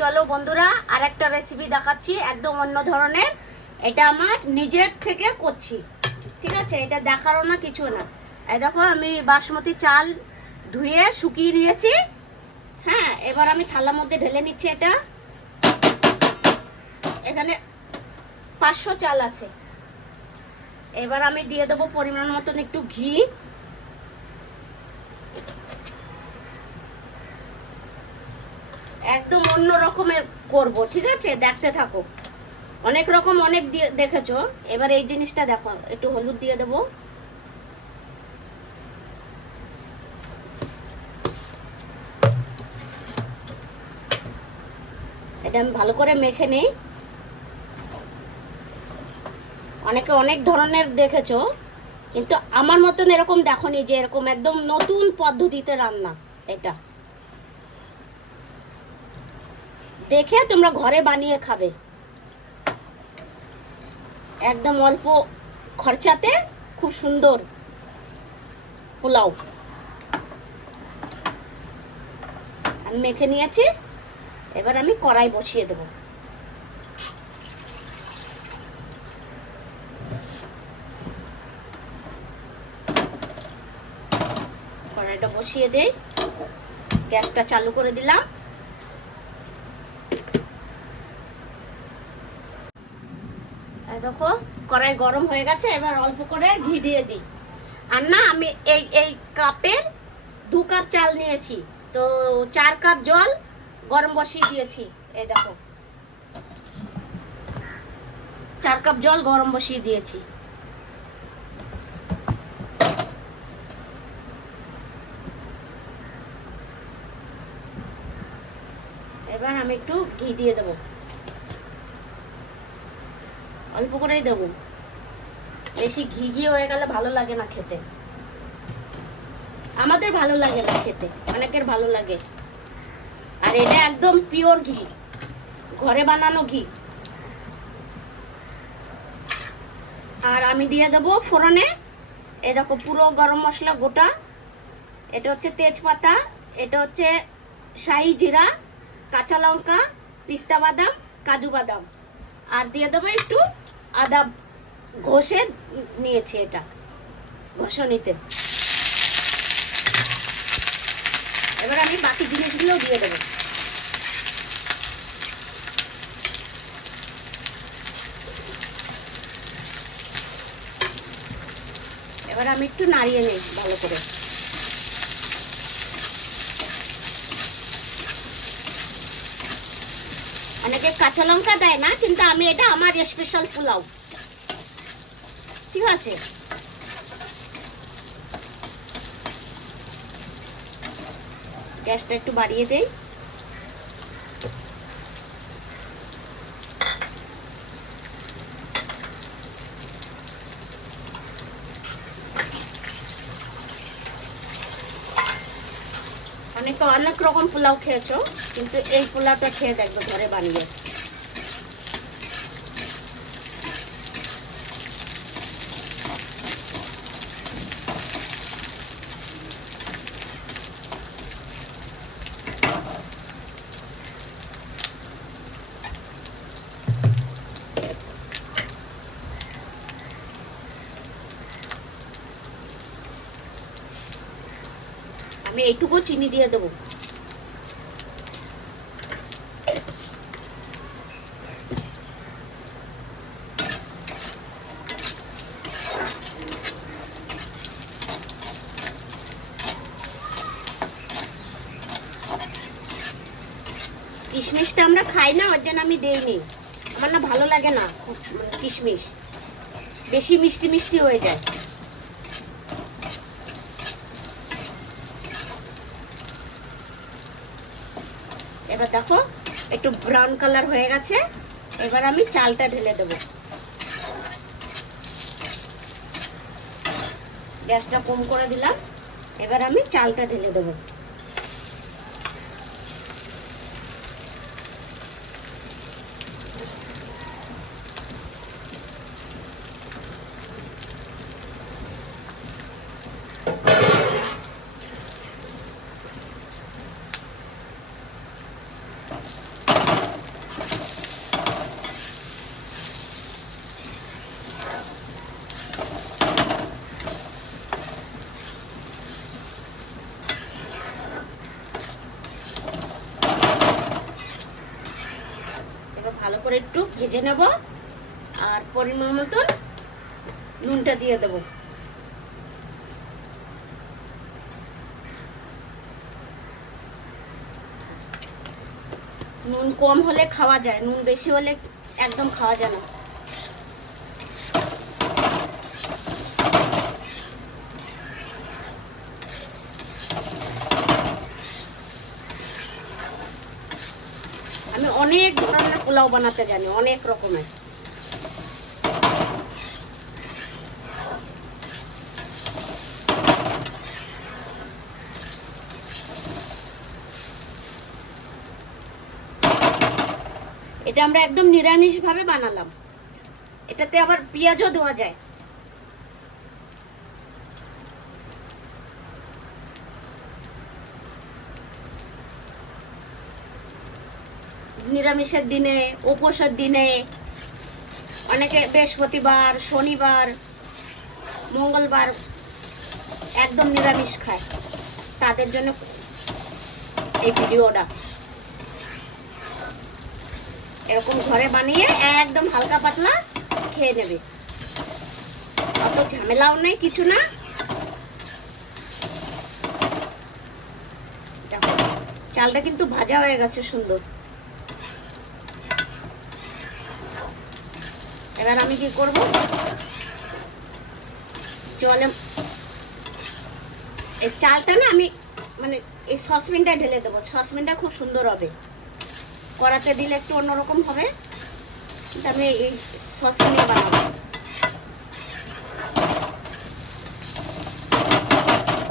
চলো বন্ধুরা, আর একটা রেসিপি দেখাচ্ছি একদম অন্য ধরনের। এটা আমার নিজের থেকে করছি, ঠিক আছে? এটা দেখারও না, কিছু না। এই দেখো, আমি বাসমতি চাল ধুয়ে শুকিয়ে নিয়েছি। হ্যাঁ, এবার আমি থালার মধ্যে ঢেলে নিচ্ছি। এটা এখানে 500 চাল আছে। এবার আমি দিয়ে দেবো পরিমাণ মতন একটু ঘি। একদম অন্য রকমের করব, ঠিক আছে? দেখতে থাকো। অনেক রকম অনেক দেখেছো, এবার এই জিনিসটা দেখো। একটু হলুদ দিয়ে দেবো। এটা আমি ভালো করে মেখে নেই। অনেকে অনেক ধরনের দেখেছো, কিন্তু আমার মতন এরকম দেখোনি, যে এরকম একদম নতুন পদ্ধতিতে রান্না। এটা দেখে তোমরা ঘরে বানিয়ে খাবে, একদম অল্প খরচাতে খুব সুন্দর পোলাও। আমি মেখে নিয়েছি। এবার আমি কড়াই বসিয়ে দেবো। কড়াইটা বসিয়ে দেই, গ্যাসটা চালু করে দিলাম। দেখো, কড়াই গরম হয়ে গেছে। এবার অল্প করে ঘি দিয়ে দিই। আর না, আমি এই কাপের 2 কাপ চাল নিয়েছি, তো 4 কাপ জল গরম বসিয়ে দিয়েছি। এই দেখো, 4 কাপ জল গরম বসিয়ে দিয়েছি। এবার আমি একটু ঘি দিয়ে দেবো, অল্প করেই দেবো। বেশি ঘি ঘি হয়ে গেলে ভালো লাগে না খেতে। আমাদের ভালো লাগে না খেতে, অনেকের ভালো লাগে। আর এটা একদম পিওর ঘি, ঘরে বানানো ঘি। আর আমি দিয়ে দেবো ফোড়নে, এই দেখো, পুরো গরম মশলা গোটা। এটা হচ্ছে তেজপাতা, এটা হচ্ছে শাহি জিরা, কাঁচা লঙ্কা, পিস্তা বাদাম, কাজু বাদাম। আর দিয়ে দেবো একটু আদা ঘষে নিয়েছি, এটা ঘষণিতে। এবার আমি বাকি জিনিসগুলো দিয়ে দেবো। এবার আমি একটু নাড়িয়ে নিই ভালো করে। অনেকে কাঁচা লঙ্কা দেয় না, কিন্তু আমি এটা আমার স্পেশাল পোলাও, ঠিক আছে? গ্যাসটা একটু বাড়িয়ে দেই। অনেকে অনেক রকম পোলাও খেয়েছো, কিন্তু এই পোলাওটা খেয়ে দেখবে ঘরে বানিয়ে। আমি এইটুকু চিনি দিয়ে দেবো। কিশমিশটা আমরা খাই না, ওর জন্য আমি দেইনি। আমার না ভালো লাগে না কিশমিশ, বেশি মিষ্টি মিষ্টি হয়ে যায়। এবার দেখো, একটু ব্রাউন কালার হয়ে গেছে। এবার আমি চালটা ঢেলে দেবো। গ্যাসটা কম করে দিলাম। এবার আমি চালটা ঢেলে দেবো। ভালো করে একটু ভেজে নেব আর পরিমাণ মতন নুনটা দিয়ে দেব। নুন কম হলে খাওয়া যায়, নুন বেশি হলে একদম খাওয়া যায় না। আমি অনেক ধরনের পোলাও বানাতে জানি, অনেক রকমের। এটা আমরা একদম নিরামিষ ভাবে বানালাম, এটাতে আবার পেঁয়াজও দেওয়া যায়। নিরামিষের দিনে, উপোসের দিনে, অনেকে বৃহস্পতিবার, শনিবার, মঙ্গলবার একদম নিরামিষ খায়, তাদের জন্য এই ভিডিওটা। এরকম ঘরে বানিয়ে একদম হালকা পাতলা খেয়ে নেবে, অত ঝামেলাও নেই, কিছু না। দেখো চালটা কিন্তু ভাজা হয়ে গেছে সুন্দর। এবার আমি কি করব, জলে এই চালটা না আমি মানে এই সসপ্যানটা ঢেলে দেবো। সসপ্যানটা খুব সুন্দর হবে, কড়াতে দিলে একটু অন্যরকম হবে, কিন্তু আমি এই সসপ্যানে বানাবো।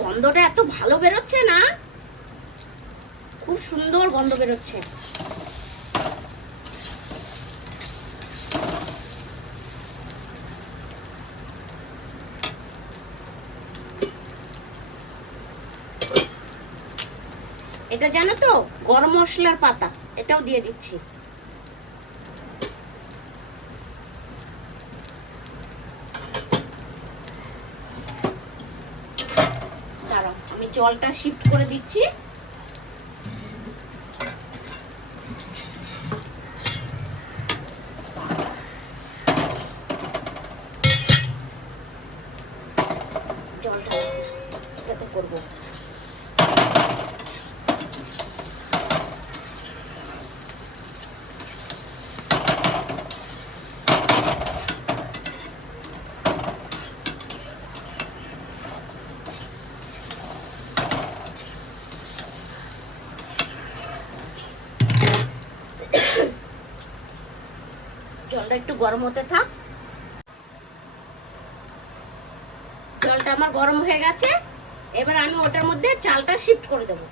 গন্ধটা এত ভালো বেরোচ্ছে না, খুব সুন্দর গন্ধ বেরোচ্ছে। এটা জানো তো গরম মশলার পাতা, এটাও দিয়ে দিচ্ছি। দাঁড়াও আমি জলটা শিফট করে দিচ্ছি। জলটা এটাতে করবো। জলটা একটু গরম হতে থাক। জলটা আমার গরম হয়ে গেছে, এবার আমি ওটার মধ্যে চালটা শিফট করে দেবো।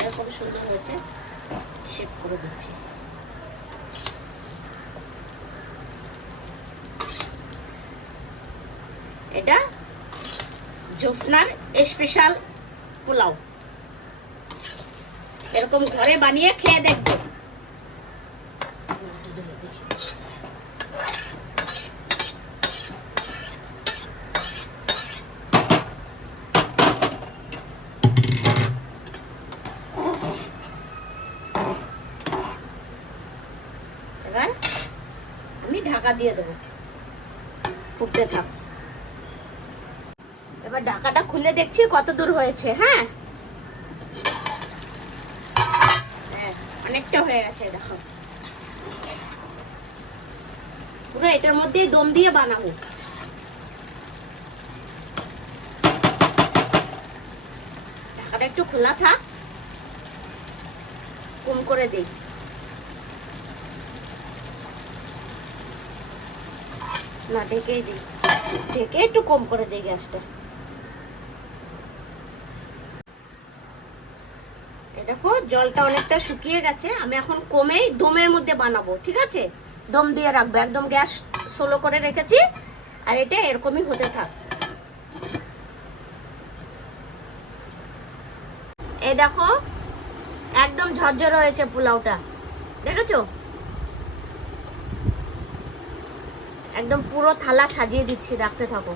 এরকম সুন্দর হয়েছে, শিফট করে দিচ্ছি। এটা জ্যোৎস্নার স্পেশাল পোলাও, এরকম ঘরে বানিয়ে খেয়ে দেখবে। এবার আমি ঢাকা দিয়ে দেবো, ফুটতে থাক। এবার ঢাকাটা খুলে দেখছি কত দূর হয়েছে। হ্যাঁ অনেকটা হয়ে গেছে, দেখো পুরো এটার মধ্যে দম দিয়ে বানাবো। ঢাকাটা একটু খোলা থাক, কম করে দিই। না ঢেকেই দিই, ঢেকে একটু কম করে দিই গ্যাসটা। দেখো জলটা অনেকটা শুকিয়ে গেছে, আমি এখন কমেই দমের মধ্যে বানাবো, ঠিক আছে? দম দিয়ে রাখবো, একদম গ্যাস স্লো করে রেখেছি, আর এটা এরকমই হতে থাক। এই দেখো একদম ঝরঝর হয়েছে পোলাওটা, দেখেছো? একদম পুরো থালা সাজিয়ে দিচ্ছি, রাখতে থাকো।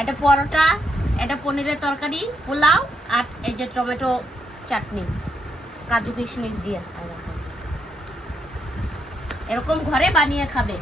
একটা পরোটা, এটা পনিরের তরকারি, পোলাও, আর এই যে টমেটো চাটনি কাজু কিশমিশ দিয়ে। এরকম ঘরে বানিয়ে খাবে।